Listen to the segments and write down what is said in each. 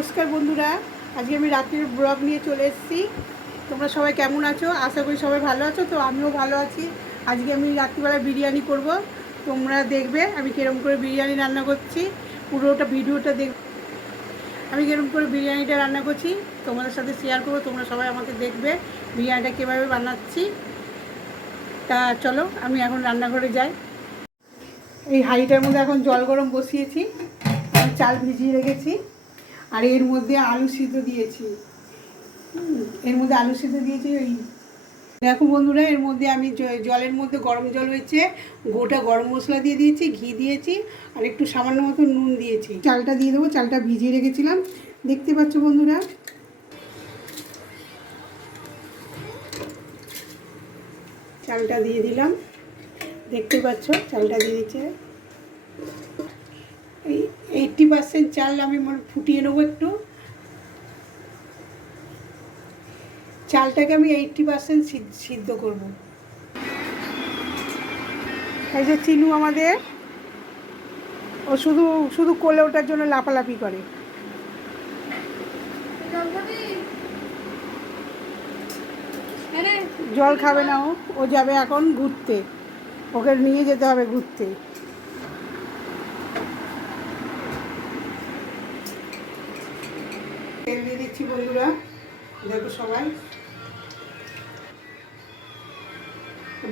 নমস্কার বন্ধুরা, আজকে আমি রাত্রির ব্লগ নিয়ে চলে এসেছি। তোমরা সবাই কেমন আছো? আশা করি সবাই ভালো আছো। তো আমিও ভালো আছি। আজকে আমি রাত্রিবেলা বিরিয়ানি করব। তোমরা দেখবে আমি কীরকম করে বিরিয়ানি রান্না করছি, পুরোটা ভিডিওটা দেখ। আমি কীরকম করে বিরিয়ানিটা রান্না করছি তোমাদের সাথে শেয়ার করবো। তোমরা সবাই আমাকে দেখবে বিরিয়ানিটা কীভাবে বানাচ্ছি। তা চলো আমি এখন রান্নাঘরে যাই। এই হাঁড়িটার মধ্যে এখন জল গরম বসিয়েছি, চাল ভিজিয়ে রেখেছি, আর এর মধ্যে আলু সিদ্ধ দিয়েছি। ওই দেখো বন্ধুরা, এর মধ্যে আমি জলের মধ্যে গরম জল হয়েছে, গোটা গরম মশলা দিয়ে দিয়েছি, ঘি দিয়েছি, আর একটু সামান্য মতো নুন দিয়েছি। চালটা দিয়ে দেবো। চালটা ভিজিয়ে রেখেছিলাম, দেখতে পাচ্ছ বন্ধুরা। চালটা দিয়ে দিলাম, দেখতে পাচ্ছ চালটা দিয়ে দিচ্ছে। এই 80% চাল আমি ফুটিয়ে নেবো একটু। চালটাকে আমি 80% সিদ্ধ করব। এই যে চিনু আমাদের, ও শুধু শুধু কোলে ওঠার জন্য লাফালাফি করে। জল খাবে না, ও যাবে এখন ঘুরতে, ওকে নিয়ে যেতে হবে ঘুরতে। তেল দিয়ে দিচ্ছি বন্ধুরা, দেখো সবাই।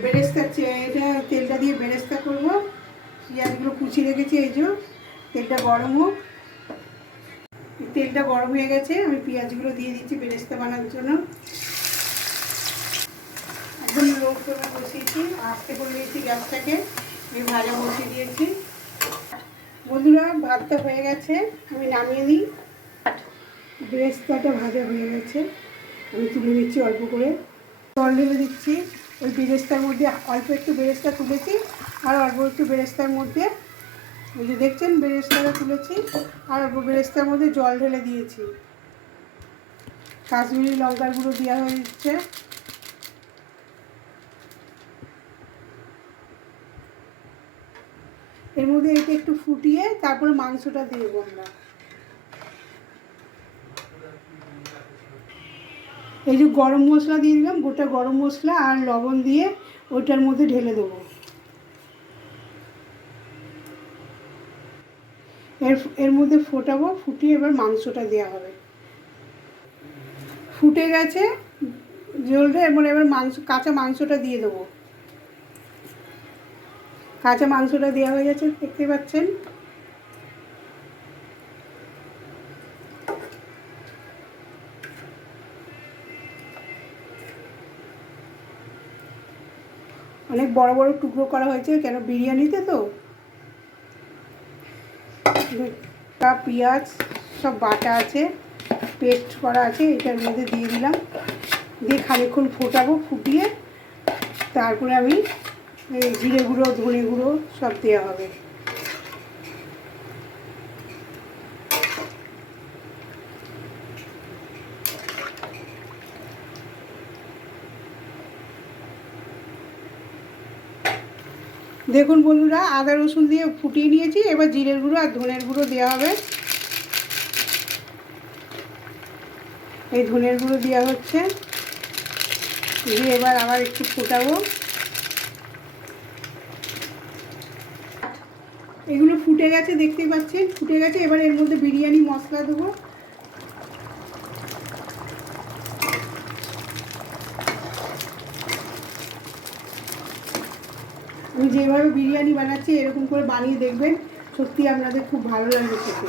বেরেস্তা, এটা তেলটা দিয়ে বেরেস্তা করবো। পেঁয়াজগুলো কুচি রেখেছি, এই যে তেলটা গরম হোক। তেলটা গরম হয়ে গেছে, আমি পেঁয়াজগুলো দিয়ে দিচ্ছি বেরেস্তা বানানোর জন্য। একদম লো ফ্লেমে বসিয়েছি, আস্তে করে দিয়েছি গ্যাসটাকে। আমি ভাজা বসিয়ে দিয়েছি বন্ধুরা। ভাতটা হয়ে গেছে, আমি নামিয়ে নিই। বেরেস্তাটা ভাজা হয়ে গেছে, আমি তুলে দিচ্ছি অল্প করে। জল ঢেলে দিচ্ছি ওই বেরেস্তার মধ্যে। অল্প একটু বেরেস্তা তুলেছি, আর অল্প একটু বেরেস্তার মধ্যে, ওই যে দেখছেন বেরেস্তাটা তুলেছি, আর অল্প বেরেস্তার মধ্যে জল ঢেলে দিয়েছি। কাশ্মীরি লঙ্কার গুঁড়ো দেওয়া হয়েছে। এর মধ্যে এটা একটু ফুটিয়ে তারপরে মাংসটা দিয়ে দেবো আমরা। এই যে গরম মশলা দিয়ে দিলাম, গোটা গরম মশলা আর লবণ দিয়ে ওইটার মধ্যে ঢেলে দেবো। এর মধ্যে ফোটাবো, ফুটিয়ে এবার মাংসটা দেওয়া হবে। ফুটে গেছে জলটা, এবার কাঁচা মাংসটা দিয়ে দেবো। কাঁচা মাংসটা দেওয়া হয়ে গেছে, দেখতে পাচ্ছেন। অনেক বড় বড় টুকরো করা হয়েছে, কেন বিরিয়ানিতে তো। পেঁয়াজ সব বাটা আছে, পেস্ট করা আছে, এটার মধ্যে দিয়ে দিলাম। দিয়ে খানিকক্ষণ ফোটাবো, ফুটিয়ে তারপরে আমি জিরে গুঁড়ো, ধনে গুঁড়ো সব দেওয়া হবে। দেখুন বন্ধুরা, আদা রসুন দিয়ে ফুটিয়ে নিয়েছি, এবার জিরের গুঁড়ো আর ধনের গুঁড়ো দেওয়া হবে। এই ধনের গুঁড়ো দেওয়া হচ্ছে, দিয়ে এবার আবার একটু ফোটাবো। এগুলো ফুটে গেছে, দেখতেই পাচ্ছেন ফুটে গেছে। এবার এর মধ্যে বিরিয়ানি মশলা দেবো। আমি যেভাবে বিরিয়ানি বানাচ্ছি এরকম করে বানিয়ে দেখবেন, সত্যি আপনাদের খুব ভালো লাগবে খেতে।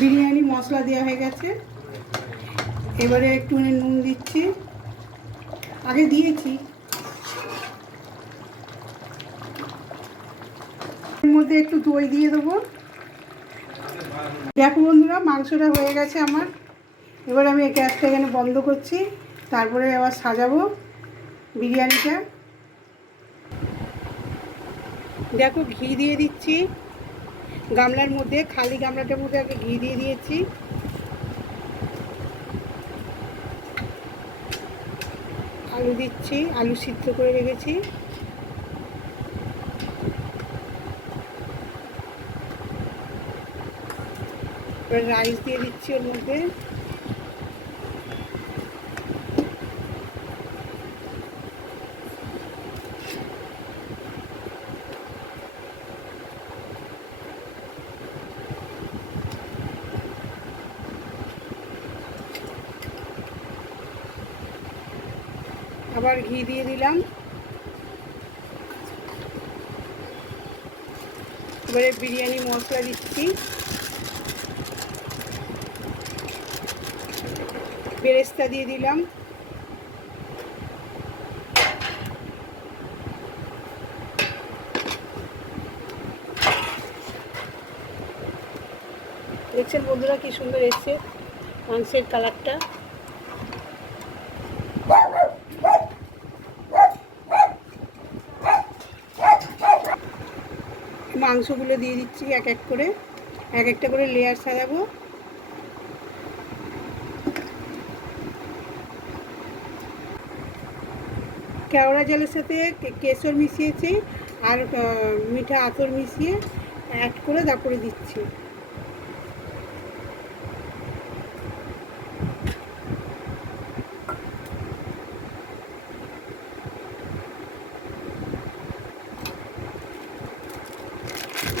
বিরিয়ানি মশলা দেওয়া হয়ে গেছে, এবারে একটু নুন দিচ্ছি, আগে দিয়েছি। এর মধ্যে একটু দই দিয়ে দেবো। দেখো বন্ধুরা, মাংসটা হয়ে গেছে আমার। এবার আমি গ্যাসটা এখানে বন্ধ করছি, তারপরে আবার সাজাবো বিরিয়ানিটা। দেখো ঘি দিয়ে দিচ্ছি গামলার মধ্যে, খালি গামলাটার মধ্যে আগে ঘি দিয়ে দিয়েছি। আলু দিচ্ছি, আলু সিদ্ধ করে রেখেছি। এবার রাইস দিয়ে দিচ্ছি ওর মধ্যে। আবার ঘি দিয়ে দিলাম। এবারে বিরিয়ানি মশলা দিচ্ছি, বেরেস্তা দিয়ে দিলাম, দেখছেন বন্ধুরা কি সুন্দর এসছে মাংসের কালারটা। মাংসগুলো দিয়ে দিচ্ছি এক এক করে, এক একটা করে লেয়ার সাজাবো। কেওড়া জলের সাথে কেশর মিশিয়েছি আর মিঠা আতর মিশিয়ে অ্যাড করে তারপরে দিচ্ছি।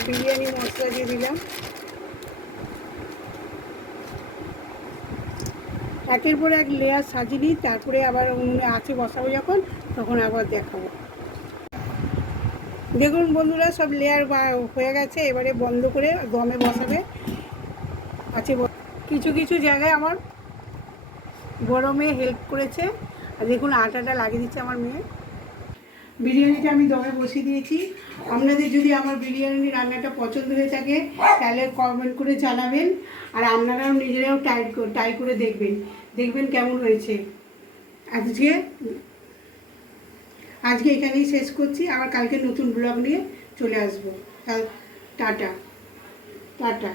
বিরিয়ানি মশলা দিয়ে দিলাম। একের পর এক লেয়ার সাজিয়ে নিই, তারপরে আবার উনুনে আঁচে বসাবো যখন, তখন আবার দেখাবো। দেখুন বন্ধুরা সব লেয়ার হয়ে গেছে, এবারে বন্ধ করে দমে বসাবে আছে। কিছু কিছু জায়গায় আমার বড় মেয়ে হেল্প করেছে, আর দেখুন আটাটা লাগিয়ে দিচ্ছে আমার মেয়ে। বিরিয়ানিটা আমি দমে বসিয়ে দিয়েছি। আপনাদের যদি আমার বিরিয়ানি রান্নাটা পছন্দ হয়ে থাকে তাহলে কমেন্ট করে জানাবেন, আর আপনারাও নিজেরাও ট্রাই করে দেখবেন কেমন হয়েছে। আজকে এখানেই শেষ করছি, আবার কালকে নতুন ব্লগ নিয়ে চলে আসবো। Tata tata.